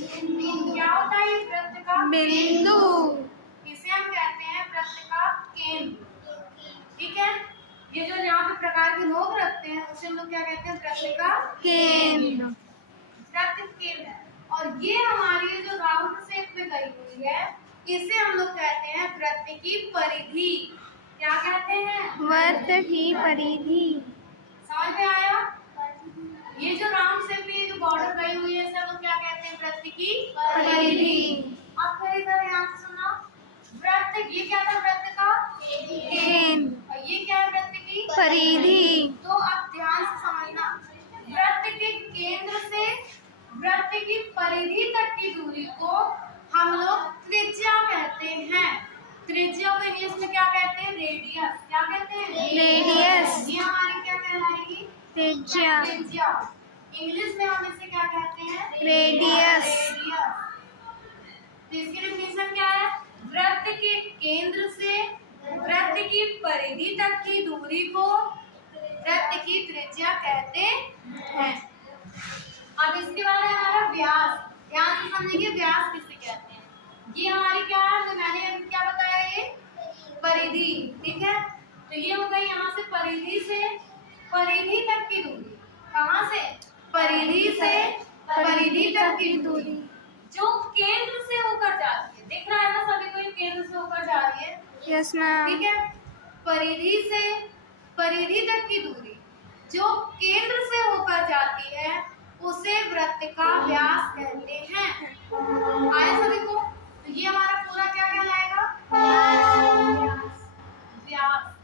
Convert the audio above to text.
क्या होता है ये वृत्त का बिंदु। इसे हम कहते हैं वृत्त का केंद्र। ठीक है, ये जो यहाँ पे प्रकार के नोक रखते हैं उसे हम लोग क्या कहते हैं, वृत्त का केंद्र। वृत्त केंद्र। और ये हमारी जो राउंड शेप में गई हुई है इसे हम लोग कहते हैं वृत्त की परिधि। क्या कहते हैं, वृत्त की परिधि। समझ में आया? ये जो राउंड शेप में जो बॉर्डर गई हुई है इसे हम लोग क्या कहते हैं, वृत्त की परिधि। अब फिर इधर ध्यान से सुना, वृत्त ये क्या था, वृत्त का केंद्र। और ये क्या है, वृत्त की परिधि। तो अब ध्यान से समझना, वृत्त के केंद्र से वृत्त की परिधि तक की दूरी को हम लोग त्रिज्या कहते हैं। त्रिज्या को इंग्लिश में क्या कहते हैं, रेडियस। क्या कहते हैं, रेडियस। ये हमारी क्या कहलाएगी, त्रिज्या। त्रिज्या। इंग्लिश में हम इसे क्या कहते हैं, रेडियस। रेडियस। तो इसकी डेफिनेशन क्या है, वृत्त के केंद्र से वृत्त की परिधि तक की दूरी को वृत्त की त्रिज्या कहते हैं। अब इसके बाद है हमारा व्यास। ध्यान से समझेंगे व्यास किसे कहते हैं। ये हमारी क्या है, तो मैंने अभी क्या बताया, ये परिधि। ठीक है, तो ये हो गई यहाँ से परिधि तक की दूरी। कहाँ से, परिधि से परिधि तक की दूरी जो केंद्र से होकर जाती है। दिख रहा है ना सभी को, ये केंद्र से होकर जा रही है। Yes ma'am. ठीक है, परिधि से परिधि तक की दूरी जो केंद्र से होकर जाती है उसे वृत्त का व्यास कहते हैं। आया सभी को? तो ये हमारा पूरा क्या कहलाएगा, व्यास।